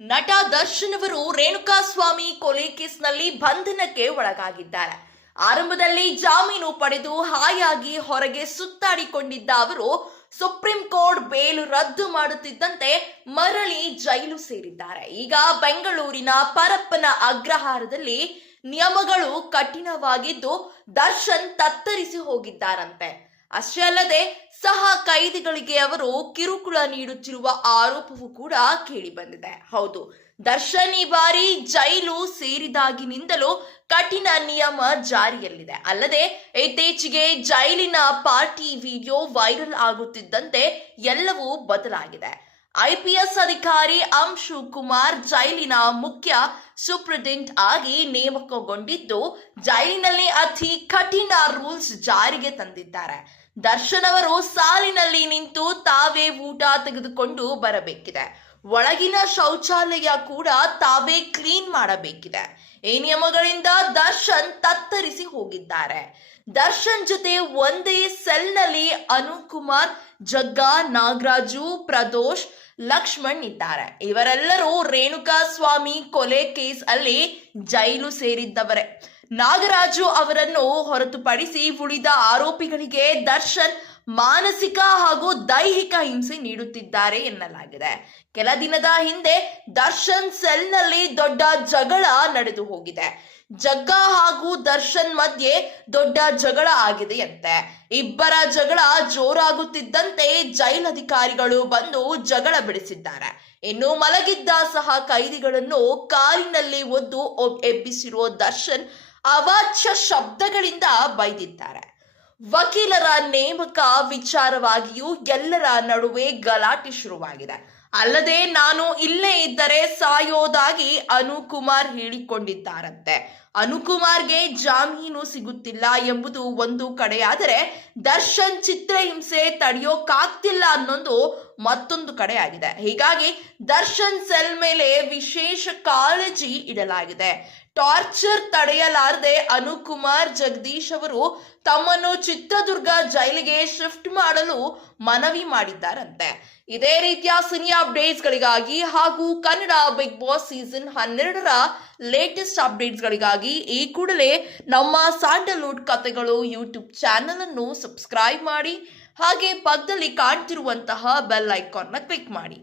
ನಟ ದರ್ಶನ್ ಅವರು ರೇಣುಕಾಸ್ವಾಮಿ ಕೊಲೆ ಕೇಸ್ನಲ್ಲಿ ಬಂಧನಕ್ಕೆ ಒಳಗಾಗಿದ್ದಾರೆ. ಆರಂಭದಲ್ಲಿ ಜಾಮೀನು ಪಡೆದು ಹಾಯಾಗಿ ಹೊರಗೆ ಸುತ್ತಾಡಿಕೊಂಡಿದ್ದ ಅವರು, ಸುಪ್ರೀಂ ಕೋರ್ಟ್ ಬೇಲ್ ರದ್ದು ಮಾಡುತ್ತಿದ್ದಂತೆ ಮರಳಿ ಜೈಲು ಸೇರಿದ್ದಾರೆ. ಈಗ ಬೆಂಗಳೂರಿನ ಪರಪ್ಪನ ಅಗ್ರಹಾರದಲ್ಲಿ ನಿಯಮಗಳು ಕಠಿಣವಾಗಿದ್ದು, ದರ್ಶನ್ ತತ್ತರಿಸಿ ಹೋಗಿದ್ದಾರಂತೆ. ಅಷ್ಟೇ ಅಲ್ಲದೆ, ಸಹ ಕೈದಿಗಳಿಗೆ ಅವರು ಕಿರುಕುಳ ನೀಡುತ್ತಿರುವ ಆರೋಪವೂ ಕೂಡ ಕೇಳಿ ಬಂದಿದೆ ಹೌದು, ದರ್ಶನ್ ಬಾರಿ ಜೈಲು ಸೇರಿದಾಗಿನಿಂದಲೂ ಕಠಿಣ ನಿಯಮ ಜಾರಿಯಲ್ಲಿದೆ. ಅಲ್ಲದೆ, ಇತ್ತೀಚೆಗೆ ಜೈಲಿನ ಪಾರ್ಟಿ ವಿಡಿಯೋ ವೈರಲ್ ಆಗುತ್ತಿದ್ದಂತೆ ಎಲ್ಲವೂ ಬದಲಾಗಿದೆ. ಐಪಿಎಸ್ ಅಧಿಕಾರಿ ಅಂಶು ಕುಮಾರ್ ಜೈಲಿನ ಮುಖ್ಯ ಸೂಪ್ರಿಟೆಂಟ್ ಆಗಿ ನೇಮಕಗೊಂಡಿದ್ದು, ಜೈಲಿನಲ್ಲಿ ಅತಿ ಕಠಿಣ ರೂಲ್ಸ್ ಜಾರಿಗೆ ತಂದಿದ್ದಾರೆ. ದರ್ಶನ್ ಅವರು ಸಾಲಿನಲ್ಲಿ ನಿಂತು ತಾವೇ ಊಟ ತೆಗೆದುಕೊಂಡು ಬರಬೇಕಿದೆ. ಒಳಗಿನ ಶೌಚಾಲಯ ಕೂಡ ತಾವೇ ಕ್ಲೀನ್ ಮಾಡಬೇಕಿದೆ. ಈ ನಿಯಮಗಳಿಂದ ದರ್ಶನ್ ತತ್ತರಿಸಿ ಹೋಗಿದ್ದಾರೆ. ದರ್ಶನ್ ಜೊತೆ ಒಂದೇ ಸೆಲ್ನಲ್ಲಿ ಅನುಕುಮಾರ್, ಜಗ್ಗಾ, ನಾಗರಾಜು, ಪ್ರದೋಷ್, ಲಕ್ಷ್ಮಣ್ ಇದ್ದಾರೆ. ಇವರೆಲ್ಲರೂ ರೇಣುಕಾ ಸ್ವಾಮಿ ಕೊಲೆ ಕೇಸ್ ಅಲ್ಲಿ ಜೈಲು ಸೇರಿದ್ದವರೇ. ನಾಗರಾಜು ಅವರನ್ನು ಹೊರತುಪಡಿಸಿ ಉಳಿದ ಆರೋಪಿಗಳಿಗೆ ದರ್ಶನ್ ಮಾನಸಿಕ ಹಾಗೂ ದೈಹಿಕ ಹಿಂಸೆ ನೀಡುತ್ತಿದ್ದಾರೆ ಎನ್ನಲಾಗಿದೆ. ಕೆಲ ದಿನದ ಹಿಂದೆ ದರ್ಶನ್ ಸೆಲ್ನಲ್ಲಿ ದೊಡ್ಡ ಜಗಳ ನಡೆದು ಹೋಗಿದೆ. ಜಗ್ಗ ಹಾಗೂ ದರ್ಶನ್ ಮಧ್ಯೆ ದೊಡ್ಡ ಜಗಳ ಆಗಿದೆಯಂತೆ. ಇಬ್ಬರ ಜಗಳ ಜೋರಾಗುತ್ತಿದ್ದಂತೆ ಜೈಲ್ ಅಧಿಕಾರಿಗಳು ಬಂದು ಜಗಳ ಬಿಡಿಸಿದ್ದಾರೆ. ಇನ್ನು ಮಲಗಿದ್ದ ಸಹ ಕೈದಿಗಳನ್ನು ಕಾರಿನಲ್ಲಿ ಒದ್ದು ಎಬ್ಬಿಸಿರುವ ದರ್ಶನ್ ಅವಾಚ್ಯ ಶಬ್ದಗಳಿಂದ ಬೈದಿದ್ದಾರೆ. ವಕೀಲರ ನೇಮಕ ವಿಚಾರವಾಗಿಯೂ ಎಲ್ಲರ ನಡುವೆ ಗಲಾಟೆ ಶುರುವಾಗಿದೆ. ಅಲ್ಲದೆ ನಾನು ಇಲ್ಲೇ ಇದ್ದರೆ ಸಾಯೋದಾಗಿ ಅನುಕುಮಾರ್ ಹೇಳಿಕೊಂಡಿದ್ದಾರಂತೆ. ಅನುಕುಮಾರ್ಗೆ ಜಾಮೀನು ಸಿಗುತ್ತಿಲ್ಲ ಎಂಬುದು ಒಂದು ಕಡೆಯಾದರೆ ದರ್ಶನ್ ಚಿತ್ರಹಿಂಸೆ ತಡೆಯೋಕ್ಕಾಗ್ತಿಲ್ಲ ಅನ್ನೊಂದು ಮತ್ತೊಂದು ಕಡೆಯಾಗಿದೆ. ಹೀಗಾಗಿ ದರ್ಶನ್ ಸೆಲ್ ಮೇಲೆ ವಿಶೇಷ ಕಾಳಜಿ ಇಡಲಾಗಿದೆ. ಟಾರ್ಚರ್ ತಡೆಯಲಾರದೆ ಅನುಕುಮಾರ್ ಜಗದೀಶ್ ಅವರು ತಮ್ಮನ್ನು ಚಿತ್ರದುರ್ಗ ಜೈಲಿಗೆ ಶಿಫ್ಟ್ ಮಾಡಲು ಮನವಿ ಮಾಡಿದ್ದಾರಂತೆ. ಇದೇ ರೀತಿಯ ಸಿನಿ ಅಪ್ಡೇಟ್ಸ್ಗಳಿಗಾಗಿ ಹಾಗೂ ಕನ್ನಡ ಬಿಗ್ ಬಾಸ್ ಸೀಸನ್ ಹನ್ನೆರಡರ ಲೇಟೆಸ್ಟ್ ಅಪ್ಡೇಟ್ಸ್ಗಳಿಗಾಗಿ ಈ ಕೂಡಲೇ ನಮ್ಮ ಸ್ಯಾಂಡಲ್ವುಡ್ ಕಥೆಗಳು ಯೂಟ್ಯೂಬ್ ಚಾನಲ್ ಅನ್ನು ಸಬ್ಸ್ಕ್ರೈಬ್ ಮಾಡಿ ಹಾಗೆ ಪಕ್ಕದಲ್ಲಿ ಕಾಣ್ತಿರುವಂತಹ ಬೆಲ್ ಐಕಾನ್ನ ಕ್ಲಿಕ್ ಮಾಡಿ.